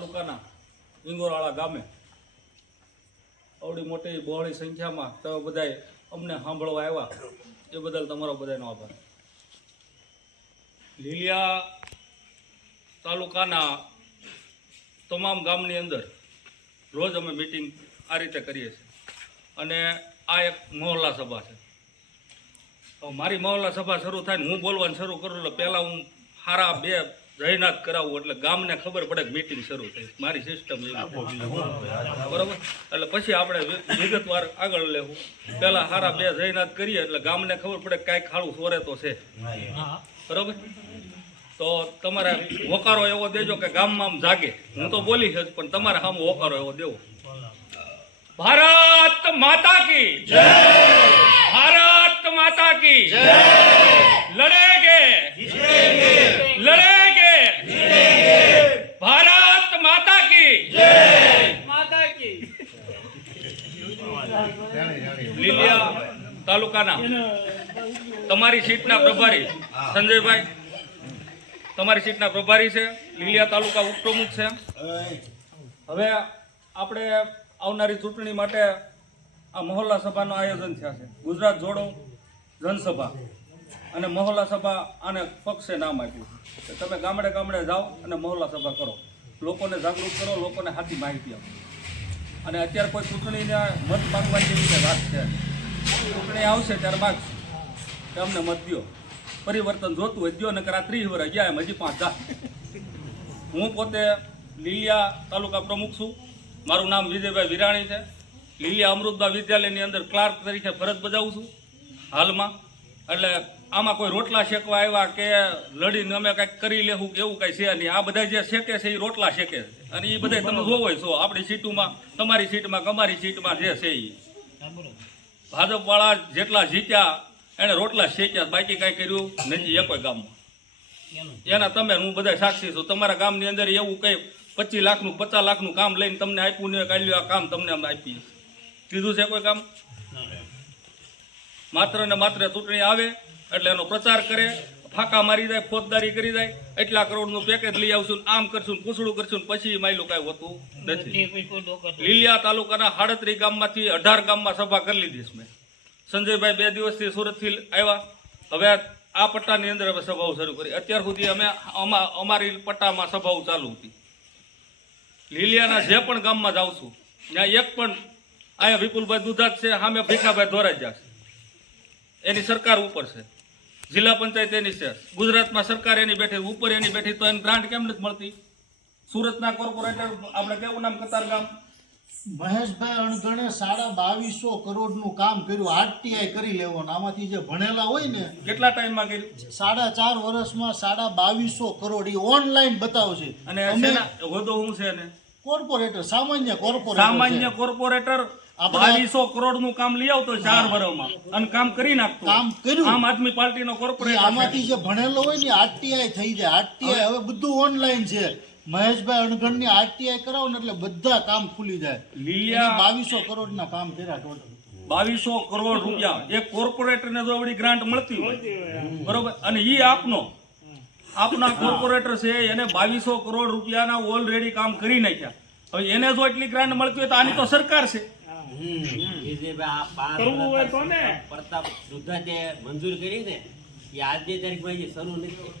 તાલુકાના ઇંગોરાળા ગામે આવડી મોટી બહોળી સંખ્યામાં તમે બધાય અમને સાંભળવા આવ્યા એ બદલ તમારો બધાનો આભાર. લીલિયા તાલુકાના તમામ ગામની અંદર રોજ અમે મિટિંગ આ રીતે કરીએ છીએ અને આ એક મહોલ્લા સભા છે. મારી મહોલ્લા સભા શરૂ થાય ને હું બોલવાનું શરૂ કરું એટલે પહેલાં હું સારા બે જયનાથ કરાવું એટલે ગામને ખબર પડે કે મિટિંગ શરૂ થઈ. મારી સિસ્ટમ બરાબર. એટલે પછી આપણે વિગતવાર આગળ લેવું. પહેલાં સારા બે જયનાથ કરીએ એટલે ગામને ખબર પડે કે કાંઈક ખાડું સોરે તો છે. બરાબર. તો તમારે હોકારો એવો દેજો કે ગામમાં આમ જાગે. હું તો બોલી છે પણ તમારે આમ હોકારો એવો દેવો. ભારત માતા કી જય, ભારત માતા કી જય, લડેગે લડેગે ભારત માતા કી જય, માતા કી. લીલિયા તાલુકાના તમારી સીટના પ્રભારી સંજયભાઈ, તમારી સીટના પ્રભારી છે. લીલિયા તાલુકા ઉપપ્રમુખ છે. હવે આપણે આવનારી ચૂંટણી માટે આ મહોલ્લા સભાનું આયોજન થયા છે. ગુજરાત જોડો જનસભા અને મહોલ્લા સભા આને પક્ષે નામ આપ્યું છે. તમે ગામડે ગામડે જાઓ અને મહોલ્લા સભા કરો, લોકોને જાગૃત કરો, લોકોને સાચી માહિતી આપો. અને અત્યારે કોઈ ચૂંટણીને મત માંગવા જેવી રીતે વાત છે. ચૂંટણી આવશે ત્યારે માગશે કે અમને મત દો. પરિવર્તન જોતું હોય દો, નકર આ 30 વર્ષ ગયા એમ હજી 5 જા. હું પોતે લીલિયા તાલુકા પ્રમુખ છું. મારું નામ વિજયભાઈ વિરાણી છે. લીલિયા અમૃતબા વિદ્યાલયની અંદર ક્લાર્ક તરીકે ફરજ બજાવું છું હાલમાં. એટલે આમાં કોઈ રોટલા શેકવા આવ્યા કે લડીને અમે કંઈક કરી લેવું કે એવું કંઈ છે નહીં. આ બધા જે શેકે છે એ રોટલા શેકે છે અને એ બધા તમે જોવો છો આપણી સીટોમાં, તમારી સીટમાં, અમારી સીટમાં જે છે એ ભાજપવાળા જેટલા જીત્યા એને રોટલા શેક્યા, બાકી કાંઈ કર્યું નથી એ કોઈ ગામમાં. એના તમે હું બધા સાક્ષી છું. તમારા ગામની અંદર એવું કંઈ 25 લાખનું 50 લાખનું કામ લઈને તમને આપ્યું ને કાઢ્યું, આ કામ તમને અમે આપી કીધું છે કોઈ કામ? માત્ર ને માત્ર ચૂંટણી આવે એટલે એનો પ્રચાર કરે, ફાંકા મારી જાય, ફોજદારી કરી જાય, એટલા કરોડનું પેકેજ લઈ આવશું, આમ કરશું, પૂછડું કરશું, પછી માયલું કાંઈ હોતું નથી. લીલિયા તાલુકાના 37 ગામમાંથી 18 ગામમાં સભા કરી લીધી મેં. સંજયભાઈ 2 દિવસથી સુરતથી આવ્યા. હવે આ પટ્ટાની અંદર હવે સભાઓ શરૂ કરી. અત્યાર સુધી અમે અમારી પટ્ટામાં સભાઓ ચાલુ હતી. લીલિયાના જે પણ ગામમાં જાઉં છું ત્યાં એક પણ અહીંયા વિપુલભાઈ દુધાત છે, સામે ભીખાભાઈ ધોરાજા છે, એની સરકાર ઉપર છે. જિલ્લા પંચાયત એની છે, ગુજરાતમાં સરકાર એની બેઠી, ઉપર એની બેઠી, તો એની ગ્રાન્ટ કેમ નથી મળતી? સુરતના કોર્પોરેટર આપણે કેવું નામ કતારગામ મહેશભાઈ અણગણે 2250 કરોડનું કામ કર્યું. આરટીઆઈ કરી લેવાનું. આમાંથી જે ભણેલા હોય ને કેટલા ટાઈમમાં કર્યું? 4.5 વર્ષમાં 2250 કરોડ એ ઓનલાઈન બતાવશે. અને હોદ્દો શું છે ને? કોર્પોરેટર, સામાન્ય કોર્પોરેટર 2200 કરોડનું કામ લઈ આવતો 4 વર્ષમાં અને કામ કરી નાખતો. કામ કર્યું. આમ આદમી પાર્ટીનો કોર્પોરેટર. આમાંથી જે ભણેલો હોય ને આરટીઆઈ થઈ જાય. આરટીઆઈ હવે બધું ઓનલાઈન છે. મહેશભાઈ અણગણની આરટીઆઈ કરાવો ને એટલે બધા કામ ખુલી જાય. લીલિયા 2200 કરોડના કામ કર્યા. 2200 કરોડ રૂપિયા એક કોર્પોરેટરને જો એવડી ગ્રાન્ટ મળતી હોય, બરોબર, અને ઈ આપના કોર્પોરેટર છે એને 2200 કરોડ રૂપિયાના ઓલરેડી કામ કરી નાખ્યા. હવે એને જો એટલી ગ્રાન્ટ મળતી હોય તો આની તો સરકાર છે. પ્રતાપ દુધાતે મંજૂર કરી ને એ આજની તારીખમાં શરૂ નથી,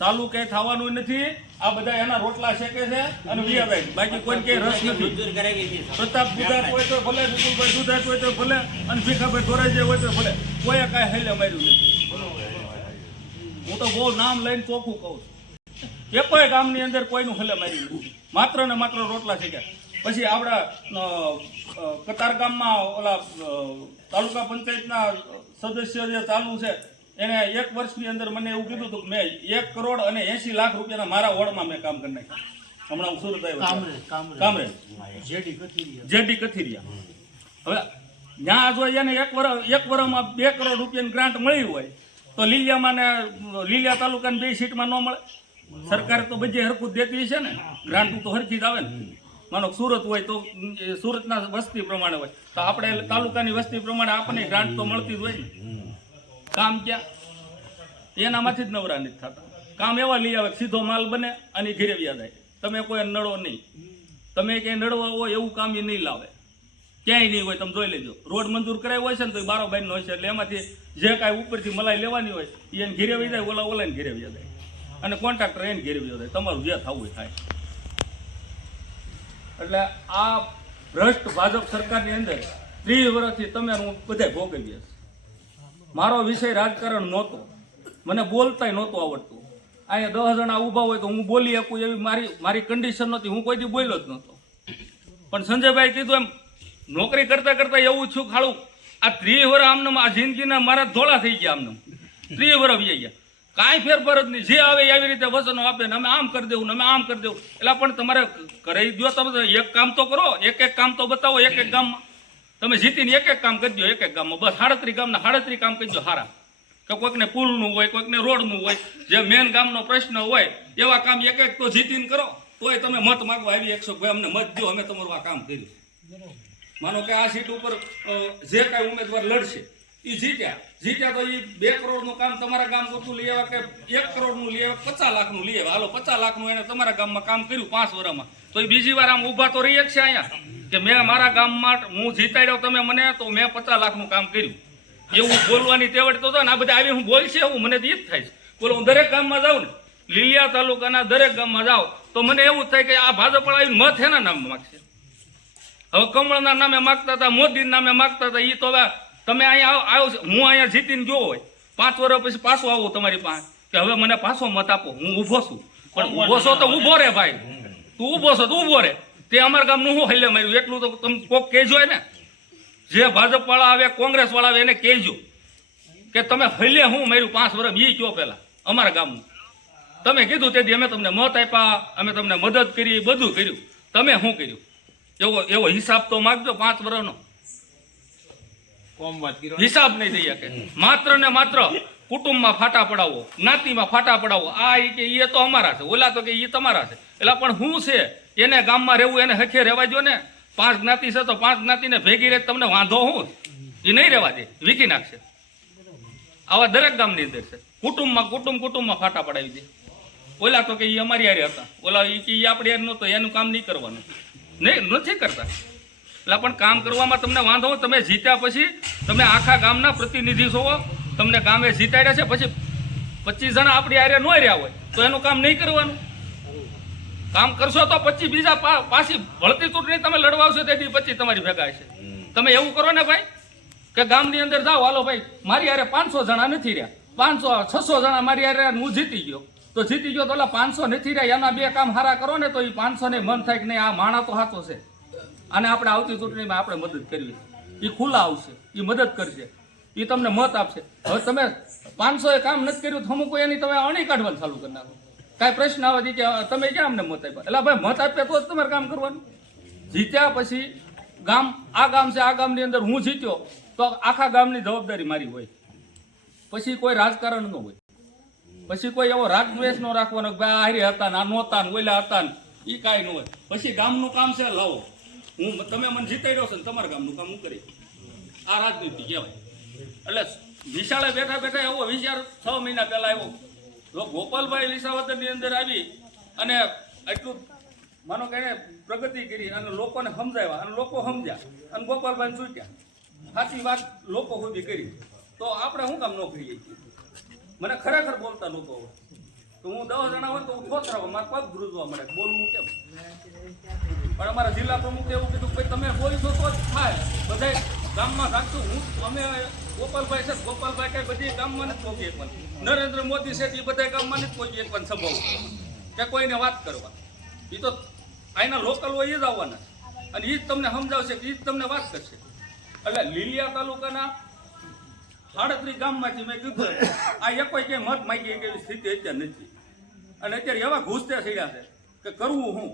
ચાલુ કઈ થવાનું નથી. આ બધા એના રોટલા શેકે છે અને વિયાભાઈ, બાકી કોઈ કઈ રસ નથી. મંજૂર કરાવી છે. પ્રતાપ દુધાત હોય તો ભલે, વિપુલભાઈ દુધાત હોય તો ભલે, અને ભીખાભાઈ ધોરાજી હોય તો ભલે, કોઈ કાંઈ હેલે માર્યું નથી. હું તો બહુ નામ લઈને ચોખ્ખું કહું છું, એ કોઈ ગામની અંદર કોઈનું હેલે માર્યું નથી. માત્ર ને માત્ર રોટલા શેક્યા. પછી આપણા કતારગામમાં ઓલા તાલુકા પંચાયતના સદસ્ય જે ચાલુ છે એને 1 વર્ષની અંદર મને એવું કીધું હતું કે મેં 1 કરોડ અને 80 લાખ રૂપિયાના મારા વોર્ડમાં મેં કામ કરી નાખ્યા. હમણાં હું સુરત આવ્યો, કામરેજ જેડી કથિરિયા. હવે ત્યાં જો એને 1 વર્ષમાં 2 કરોડ રૂપિયાની ગ્રાન્ટ મળી હોય તો લીલિયામાં ને લીલિયા તાલુકાની 2 સીટમાં ન મળે? સરકાર તો બધી હરખું દેતી છે ને, ગ્રાન્ટ તો હરખી જ આવે ને. માનો સુરત હોય તો સુરતના વસ્તી પ્રમાણે હોય તો આપણે તાલુકાની વસ્તી પ્રમાણે આપણને ગ્રાન્ટ તો મળતી જ હોય ને. કામ ક્યાં? એનામાંથી જ નવરા નથી થતા. કામ એવા લઈ આવે સીધો માલ બને અને ઘેરે વ્યા જાય. તમે કોઈ નડો નહીં. તમે ક્યાંય નડવા હોય એવું કામ એ નહીં લાવે, ક્યાંય નહીં હોય. તમે જોઈ લેજો, રોડ મંજૂર કરાવ્યો હોય છે ને તો એ બારોબારનો હોય છે, એટલે એમાંથી જે કાંઈ ઉપરથી મલાઈ લેવાની હોય એ એને ઘેરે વહી જાય, ઓલાને ઘેરે વહી જાય, અને કોન્ટ્રાક્ટર એને ઘેરે વહી જાય. તમારું જે થવું હોય થાય. એટલે આ ભ્રષ્ટ ભાજપ સરકારની અંદર 30 વર્ષથી તમે હું બધા ભોગવીએ છીએ. મારો વિષય રાજકારણ નહોતો, મને બોલતાય નહોતું આવડતું. અહીંયા 10 જણા ઊભા હોય તો હું બોલી શકું એવી મારી કન્ડિશન નહોતી, હું કોઈ દી બોલ્યો જ નહોતો. પણ સંજયભાઈ કીધું એમ નોકરી કરતા કરતા એવું છું ખાડું આ 30 વર્ષ આમને આ જિંદગીના મારા ધોળા થઈ ગયા, આમને 30 વર્ષ વી ગયા, કાંઈ ફેરફાર જ નહીં. જે આવે એવી રીતે વચનો આપે ને અમે આમ કરી દેવું ને અમે આમ કરી દેવું. એટલે પણ તમારે કરી દો, તમે એક કામ તો કરો, એક કામ તો બતાવો. એક ગામમાં તમે જીતીને એક કામ કરી દો, એક ગામમાં બસ 38 ગામના 38 કામ કરી દો સારા. કે કોઈકને પુલનું હોય, કોઈકને રોડનું હોય, જે મેન ગામનો પ્રશ્ન હોય એવા કામ એક તો જીતીને કરો. તોય તમે મત માગવા આવી 100 ભાઈ અમને મત દો, અમે તમારું આ કામ કર્યું. માનો કે આ સીટ ઉપર જે કાંઈ ઉમેદવાર લડશે એ જીત્યા તો એ 2 કરોડનું કામ તમારા ગામ પૂરતું લઈ આવ્યા કે 1 કરોડનું લઈ આવ્યા, 50 લાખનું લઈ આવ્યા. હાલો 50 લાખનું એને તમારા ગામમાં કામ કર્યું 5 વર્ષમાં, તો એ બીજી વાર આમ ઊભા તો રહી છે અહીંયા કે મેં મારા ગામમાં હું જીતાડ્યો તમે મને, તો મેં 50 લાખનું કામ કર્યું. એવું બોલવાની તેવડ તો ને આ બધા આવી હું બોલશે એવું મને તો એ જ થાય છે. બોલો હું દરેક ગામમાં જાઉં ને, લીલિયા તાલુકાના દરેક ગામમાં જાઉં તો મને એવું થાય કે આ ભાજપ આવીને મત એના નામ માગશે. હવે કમળના નામે માગતા હતા, મોદીના નામે માગતા હતા, એ તો હવે તમે અહીંયા આવ્યો છે, હું અહીંયા જીતીને ગયો હોય 5 વર્ષ પછી પાછો આવું તમારી પાસે કે હવે મને પાછો મત આપો, હું ઊભો છું. પણ ઊભો છો તો ઊભો રે ભાઈ, તું ઊભો છો તો ઊભો રે. તે અમારા ગામનું હું હલ્લે માર્યું એટલું તો તમે કોક કહેજો ને. જે ભાજપ વાળા આવે, કોંગ્રેસ વાળા આવે એને કહેજો કે તમે હલ્લે હું માર્યું 5 વર્ષ એ કયો પહેલા અમારા ગામનું. તમે કીધું તેથી અમે તમને મત આપ્યા, અમે તમને મદદ કરી, બધું કર્યું. તમે શું કર્યું એવો હિસાબ તો માગજો 5 વર્ષનો. હિસાબ નહીં દઈ શકે. માત્ર ને માત્ર કુટુંબમાં ફાટા પડાવો, જ્ઞાતિમાં ફાટા પડાવો. આ કે એ તો અમારા છે, ઓલા તો કે એ તમારા છે. એટલે પણ શું છે એને ગામમાં રહેવું, એને હખે રહેવા દો ને. 5 જ્ઞાતિ છે તો 5 જ્ઞાતિને ભેગી રહે, તમને વાંધો શું? એ નહીં રહેવા દે, વીકી નાખશે. આવા દરેક ગામની અંદર છે. કુટુંબમાં ફાટા પડાવી દે. ઓલા તો કે એ અમારી હારે હતા, ઓલા એ કે આપણે યાર નહોતો, એનું કામ નહીં કરવાનું. નહીં, નથી કરતા. એટલે પણ કામ કરવામાં તમને વાંધો. તમે જીત્યા પછી તમે આખા ગામના પ્રતિનિધિ છો, તમને ગામે જીતાડ્યા છે, પછી 25 જણા આપણી હારે ન રહ્યા હોય તો એનું કામ નહીં કરવાનું. કામ કરશો તો 25 બીજા પાછી વળતી ચૂંટણી તમે લડવાશો તેથી 25 તમારી ભેગા છે. તમે એવું કરો ને ભાઈ કે ગામની અંદર જાઓ, હાલો ભાઈ મારી હારે 500 જણા નથી રહ્યા, 500-600 જણા મારી હારે હું જીતી ગયો, તો જીતી ગયો તો ઓલા 500 નથી રહ્યા, એના 2 કામ સારા કરો ને તો એ 500 ને મન થાય કે નહીં આ માણા તો સાચો છે, અને આપણે આવતી ચૂંટણીમાં આપણે મદદ કરવી. એ ખુલ્લા આવશે, એ મદદ કરશે, એ તમને મત આપશે. હવે તમે 500 એ કામ નથી કર્યું તો અમુક એની તમે અણી કાઢવાનું ચાલુ કરી નાખો. કાંઈ પ્રશ્ન આવે કે તમે ક્યાં અમને મત આપ્યા? એટલે ભાઈ મત આપ્યા તો જ તમારે કામ કરવાનું. જીત્યા પછી ગામ આ ગામ છે, આ ગામની અંદર હું જીત્યો તો આખા ગામની જવાબદારી મારી હોય. પછી કોઈ રાજકારણ ન હોય, પછી કોઈ એવો રાગદ્વેષ ન રાખવાનો કે ભાઈ હારી હતા ને આ નહોતા ને ઓલા હતા ને એ કાંઈ ન હોય. પછી ગામનું કામ છે લાવો, તમે મને જીતાડ્યો છે ને તમારા ગામનું કામ હું કરી. આ રાજનીતિ કહેવાય. એટલે વિશાળે બેઠા બેઠા એવો વિચાર 6 મહિના પહેલા આવ્યો. ગોપાલભાઈ વિસાવદરની અંદર આવી અને એટલું માનો કે એને પ્રગતિ કરી અને લોકોને સમજાવ્યા અને લોકો સમજ્યા અને ગોપાલભાઈ છૂટ્યા. સાચી વાત લોકો સુધી કરી તો આપણે શું કામ ન કરીએ? મને ખરેખર બોલતા લોકો તો હું 10 જણા હોય તો હું થોતરાવ, મારા પગ ધ્રુજવા મળે, બોલવું કેમ? પણ અમારા જિલ્લા પ્રમુખે એવું કીધું કે તમે બોલશો તો જ થાય. બધા ગામમાં રાખશું. અમે ગોપાલભાઈ છે, ગોપાલભાઈ કઈ બધી ગામમાં નથી પહોંચી એક. નરેન્દ્ર મોદી છે એ બધા ગામમાં નથી પહોંચી એક સભાઓ કે કોઈને વાત કરવા. એ તો અહીંના લોકલ હોય એ જ આવવાના અને એ જ તમને સમજાવશે કે એ જ તમને વાત કરશે. એટલે લીલિયા તાલુકાના 38 ગામમાંથી મેં કીધું આ એક કોઈ ક્યાંય મત માગી એવી સ્થિતિ અત્યારે નથી. અને અત્યારે એવા ઘૂસતે થયા છે કે કરવું હું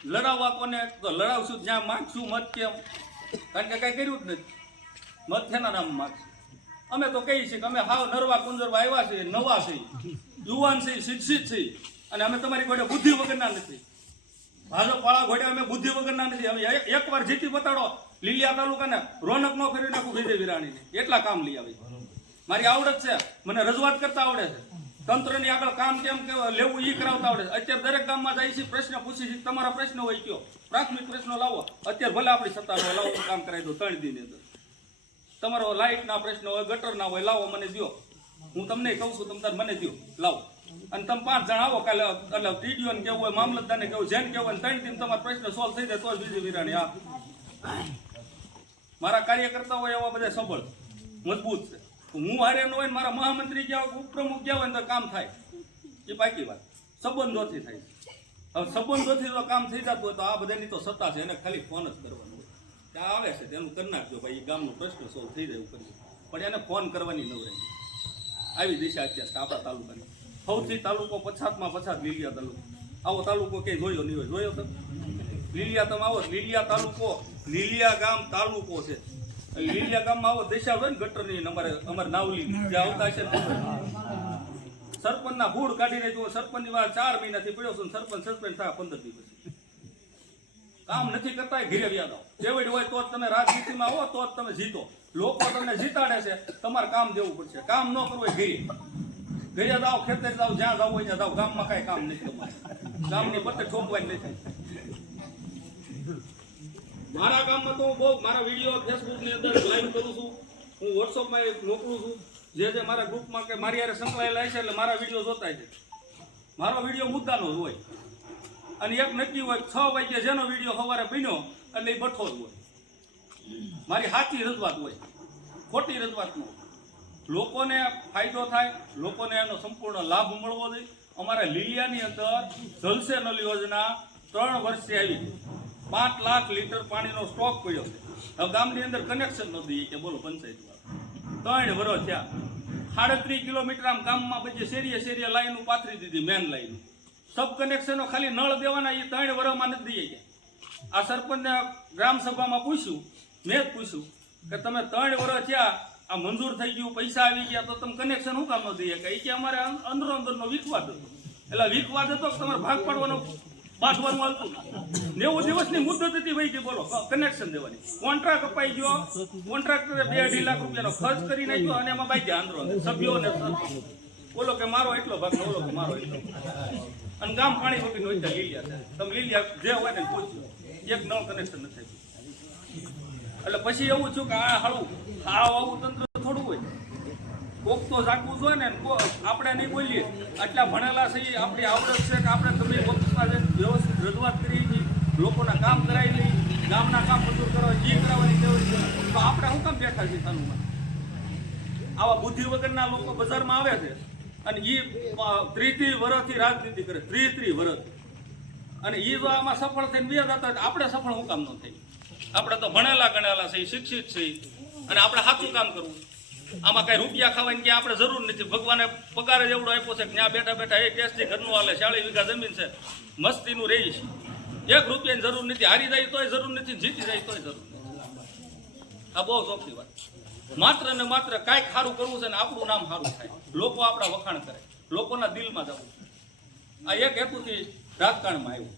લડાવવા કોને તો લડાવશું, જ્યાં માગશું મત કેમ? કારણ કે કાંઈ કર્યું જ નથી. મત તેના નામ માગશું. અમે તો કહીએ છીએ કે અમે હાવ નરવા કુંજરવા આવ્યા છીએ, નવા છીએ, યુવાન છીએ, શિક્ષિત છીએ અને અમે તમારી ઘોડે બુદ્ધિ વગરના નથી. ભાજપ વાળા ઘોડે અમે બુદ્ધિ વગરના નથી. અમે એકવાર જીતી બતાડો લીલિયા તાલુકાને રોનક નો કરી નાખું વિજય વિરાણીને. એટલા કામ લઈ આવી. મારી આવડત છે, મને રજૂઆત કરતા આવડે છે. તંત્રની આગળ કામ કેમ લેવું ઈ કરાવતા આવડે. અત્યારે દરેક ગામમાં જાય છે, પ્રશ્ન પૂછી છે, તમારા પ્રશ્ન હોય કયો પ્રાથમિક પ્રશ્નો લાવો. અત્યારે ભલે આપણી સત્તા હોય, લાવો હું કામ કરાવી દઉં 3 દિન અંદર. તમારો લાઇટના પ્રશ્ન હોય, ગટરના હોય, લાવો મને દો. હું તમને કહું છું, તમે તાર મને દો, લાવો. અને તમે 5 જણ આવો કાલે, એટલે ટીડીઓ ને કેવું હોય, મામલતદારને કેવું, જેને કેવું હોય, 3 દિન તમારો પ્રશ્ન સોલ્વ થઈ જાય તો જ બીજી વિરાણી. હા, મારા કાર્યકર્તા હોય એવા બધા સબળ મજબૂત છે. હું હારે ન હોય ને મારા મહામંત્રી ગયા હોય, ઉપપ્રમુખ ગયા હોય ને તો કામ થાય. એ પાકી વાત સંબંધોથી થાય. હવે સંબંધોથી જો કામ થઈ જતું હોય તો આ બધાની તો સત્તા છે, એને ખાલી ફોન જ કરવાનો હોય. ત્યાં આવે છે તેનું કરી નાખજો ભાઈ, એ ગામનો પ્રશ્ન સોલ્વ થઈ જાય ઉપર, પણ એને ફોન કરવાની નવરાઈ. આવી દિશા અત્યારે આપણા તાલુકાની સૌથી તાલુકો પછાતમાં પછાત લીલિયા તાલુકો. આવો તાલુકો ક્યાંય જોયો નહીં હોય. જોયો તો લીલિયા તમે આવો, લીલિયા તાલુકો, લીલિયા ગામ તાલુકો છે. લીલિયા ગામમાં આવો દિશા હોય ને ગટરની, અમારે નાવલી જે આવતા છે સરપંચના ભૂડ કાઢીને જો સરપંચની વાર 4 મહિનાથી પડ્યો છું, સરપંચ સસ્પેન્ડ થાય 15 દિવસ પછી. કામ નથી કરતા ઘીરે વ્યાદ આવો. જેવડી હોય તો જ તમે રાજનીતિમાં આવો તો જ તમે જીતો. લોકો તમને જીતાડે છે, તમારે કામ દેવું પડશે. કામ ન કરવું હોય ઘીરે જાઓ, ખેતર જાઓ, જ્યાં જવું હોય ત્યાં જાઓ. ગામમાં કાંઈ કામ નથી તમારે. ગામની પત્તે ઠોકવાય નહીં થાય. મારા ગામમાં તો બહુ મારા વિડીયો ફેસબુકની અંદર લાઈવ કરું છું, હું વોટ્સઅપમાં મોકલું છું. જે મારા ગ્રુપમાં કે મારી યારે સંકળાયેલા છે એટલે મારા વિડીયો જોતા છે. મારો વિડીયો મુદ્દાનો જ હોય અને એક નક્કી હોય 6 વાગે જેનો વિડીયો સવારે બન્યો એટલે એ બઠો જ હોય. મારી સાચી રજૂઆત હોય, ખોટી રજૂઆત ન હોય. લોકોને ફાયદો થાય, લોકોને એનો સંપૂર્ણ લાભ મળવો જોઈએ. અમારા લીલિયાની અંદર જલસે નલ યોજના 3 વર્ષથી આવી, 5 લાખ લીટર પાણીનો સ્ટોક પડ્યો છે. હવે ગામની અંદર કનેક્શન ન દઈએ કે બોલો પંચાયત 3 વર્ષ થયા. 37 કિલોમીટર આમ ગામમાં બધી શેરીએ લાઈનો પાથરી દીધી, મેન લાઈન. સબ કનેક્શનો ખાલી નળ દેવાના એ 3 વર્ષમાં નથી દઈએ ગયા. આ સરપંચને ગ્રામ સભામાં પૂછ્યું, મેં જ પૂછ્યું કે તમે 3 વર્ષ થયા, આ મંજૂર થઈ ગયું, પૈસા આવી ગયા, તો તમે કનેક્શન શું કામ ન દઈએ? કે અમારે અંદરો અંદરનો વિખવાદ હતો. એટલે વિખવાદ હતો કે તમારે ભાગ પાડવાનો બાંધવાનું હાલતું. 90 દિવસની મુદત હતી ભાઈ કે બોલો કનેક્શન દેવાની. કોન્ટ્રાક્ટ અપાઈ ગયો, કોન્ટ્રાક્ટરે 2-2.5 લાખ રૂપિયાનો ખર્ચ કરી નાખ્યો અને એમાં બાઈ ગયા આંદરો સભ્યો ને બોલો કે મારો એટલો ભાગ ને ઓલો કે મારો એટલો. અને ગામ પાણી વગર હોય લીલિયા છે. તમે લીલિયા જે હોય ને પૂછ્યું, એક નળ કનેક્શન નથી થયું. એટલે પછી એવું થયું કે આ હાળું આવું તંત્ર થોડું હોય. કોક તો જાગવું જોઈએ ને. આપણે નહીં બોલીએ, આટલા ભણેલા છીએ, આપણી આવડત છે કે આપણે તમે ઓફિસમાં વ્યવસ્થિત રજૂઆત કરી હતી, લોકોના કામ કરાવી લઈ, ગામના કામ મંજૂર કરવા જે કરાવવાની તેવી છે. તો આપણે શું કામ બેઠા છીએ તાલુમાં? આવા બુદ્ધિ વગરના લોકો બજારમાં આવે છે અને એ 30 વર્ષથી રાજનીતિ કરે, 30 વર્ષ. અને એ જો આમાં સફળ થઈને બે જતા હોય આપણે સફળ શું કામ ન થઈ? આપણે તો ભણેલા ગણેલા છીએ, શિક્ષિત છીએ અને આપણે સાચું કામ કરવું. આમાં કઈ રૂપિયા ખાવાની ક્યાં આપણે જરૂર નથી. ભગવાને પગાર જ એવડો આપ્યો છે કે ત્યાં બેઠા બેઠા એક ટેસ્ટથી ઘરનું હાલે, 40 વીઘા જમીન છે, મસ્તીનું રહી છે. 1 રૂપિયાની જરૂર નથી. હારી જાય તોય જરૂર નથી, જીતી જાય તોય જરૂર નથી. આ બહુ ચોખ્ખી વાત. માત્ર ને માત્ર કાંઈક સારું કરવું છે ને આપણું નામ સારું થાય, લોકો આપણા વખાણ કરે, લોકોના દિલમાં જવું. આ એક હેતુથી રાજકારણમાં આવ્યું.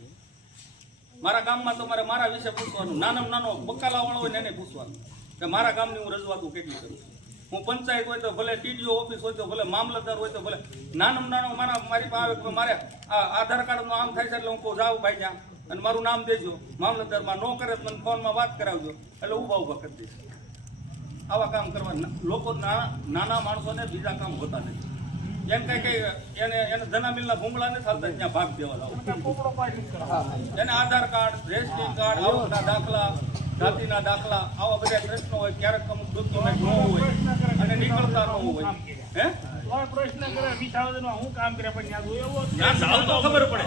મારા ગામમાં તો મારા વિશે પૂછવાનું, નાનામાં નાનો બકાલા વાળો હોય ને એને પૂછવાનું કે મારા ગામની હું રજૂઆતો કેટલી કરું છું. હું પંચાયત હોય તો ભલે, ટીડીઓ ઓફિસ હોય તો ભલે, મામલતદાર હોય તો ભલે, નાનામાં નાનો મારી પાસે આવે કે મારે આ આધાર કાર્ડનું આમ થાય છે એટલે હું કહું જાઉં ભાઈ જ્યાં અને મારું નામ દેજો. મામલતદારમાં ન કરે મને ફોનમાં વાત કરાવજો એટલે ઊભા કરી દઈશ. આવા કામ કરવા લોકો નાના માણસોને બીજા કામ હોતા નથી. એમ કઈ એને જનામિલના ભૂંગળા નથી ચાલતા ત્યાં ભાગ દેવા લાવો. એને આધાર કાર્ડ, રેશનિંગ કાર્ડ, આવકના દાખલા, જાતિના દાખલા, આવા બધા પ્રશ્નો હોય. ક્યારેક અમુક ડોક્યુમેન્ટ ન હોય અને નીકળતા ન હોય. હે પ્રશ્ન કરે વિસાવદરમાં હું કામ કરે પણ ત્યાં જોયો ત્યાં જાવ તો ખબર પડે.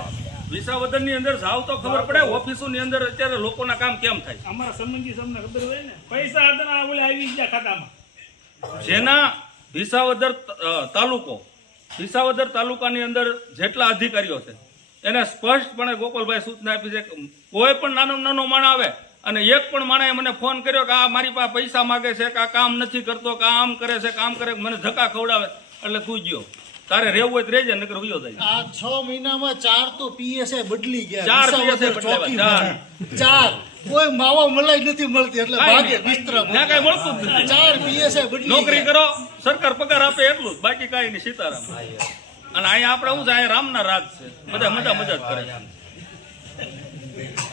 વિસાવદરની અંદર જાવ તો ખબર પડે. ઓફિસોની અંદર અત્યારે લોકોના કામ કેમ થાય? અમારા સંબંધી તમને ખબર હોય ને, પૈસા હતા બોલે આવી ગયા ખાતામાં. જેના વિસાવદર તાલુકાની અંદર જેટલા અધિકારીઓ છે એને સ્પષ્ટપણે ગોપાલભાઈ સૂચના આપી છે કે કોઈ પણ નાનો માણસ આવે અને એક પણ માણસે મને ફોન કર્યો કે આ મારી પાસે પૈસા માગે છે કે આ કામ નથી કરતો કે આમ કરે છે કામ કરે, મને ધક્કા ખવડાવે એટલે તું ગયો, તારે રહેવું હોય તો રહેજે નકર વયો જાય. આ 6 મહિનામાં 4 તો પીએસઆઈ બદલી ગયા. 4 PSI બદલાવ્યા. 4 કોઈ માવા મલાઈ નથી મળતી એટલે ભાગે વિસ્તરા ત્યાં કઈ મળતું જ નથી. 4 પીએસઆઈ બદલી નોકરી કરો, સરકાર પગાર આપે એટલું જ, બાકી કાંઈ નહીં. સીતારામ. અને અહીંયા આપણે શું છે, અહીંયા રામના રાજ છે, બધા મજા જ કરે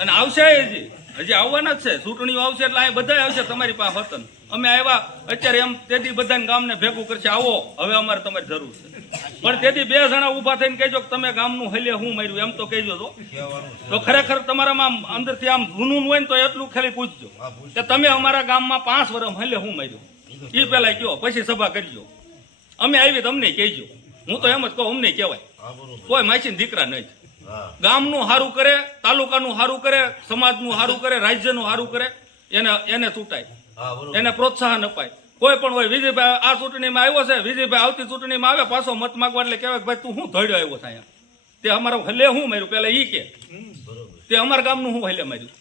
અને આવશે હજી આવવાના જ છે. ચૂંટણીઓ આવશે એટલે અહીંયા બધા આવશે તમારી પાસે વતન. અમે આવ્યા અત્યારે એમ તેથી બધાને ગામને ભેગું કરશે, આવો હવે અમારે તમારી જરૂર છે. પણ તેથી 2 જણા ઊભા થઈને કહેજો કે તમે ગામનું હલે હું માર્યું એમ તો કહેજો. તો ખરેખર તમારામાં અંદરથી આમ જૂનું હોય ને તો એટલું ખાલી પૂછજો કે તમે અમારા ગામમાં 5 વર્ષ હલે હું માર્યું, એ પેલા કયો, પછી સભા કરજો. અમે આવી તમને કહેજો. હું તો એમ જ કહું, અમને કહેવાય કોઈ માસીને દીકરા નહીં. ગામનું સારું કરે, તાલુકાનું સારું કરે, સમાજનું સારું કરે, રાજ્યનું સારું કરે, એને ચૂંટાય, એને પ્રોત્સાહન અપાય. કોઈ પણ હોય, વિજયભાઈ આ ચૂંટણીમાં આવ્યો છે, વિજયભાઈ આવતી ચૂંટણીમાં આવે પાછો મત માંગવા એટલે કહેવાય કે ભાઈ તું શું ધોડ્યો આવ્યો છે અહીંયા, તે અમારો હલે હું માર્યું, પેલા ઈ કે તે અમારા ગામનું હું હલે માર્યું.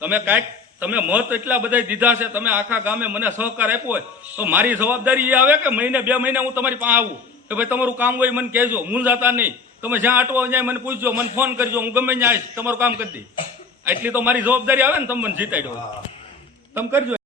તમે કાંઈક તમે મત એટલા બધા દીધા છે, તમે આખા ગામે મને સહકાર આપ્યો હોય તો મારી જવાબદારી એ આવે કે મહિને 2 મહિને હું તમારી પાસે આવું કે ભાઈ તમારું કામ હોય મને કહેજો, મૂંઝાતા નહીં. તમે જ્યાં આટવા જાય મને પૂછજો, મને ફોન કરજો, હું ગમે ત્યાં આવીશ, તમારું કામ કરી દઈશ. એટલી તો મારી જવાબદારી આવે ને, તમે મને જીતાડ્યો તમે કરજો.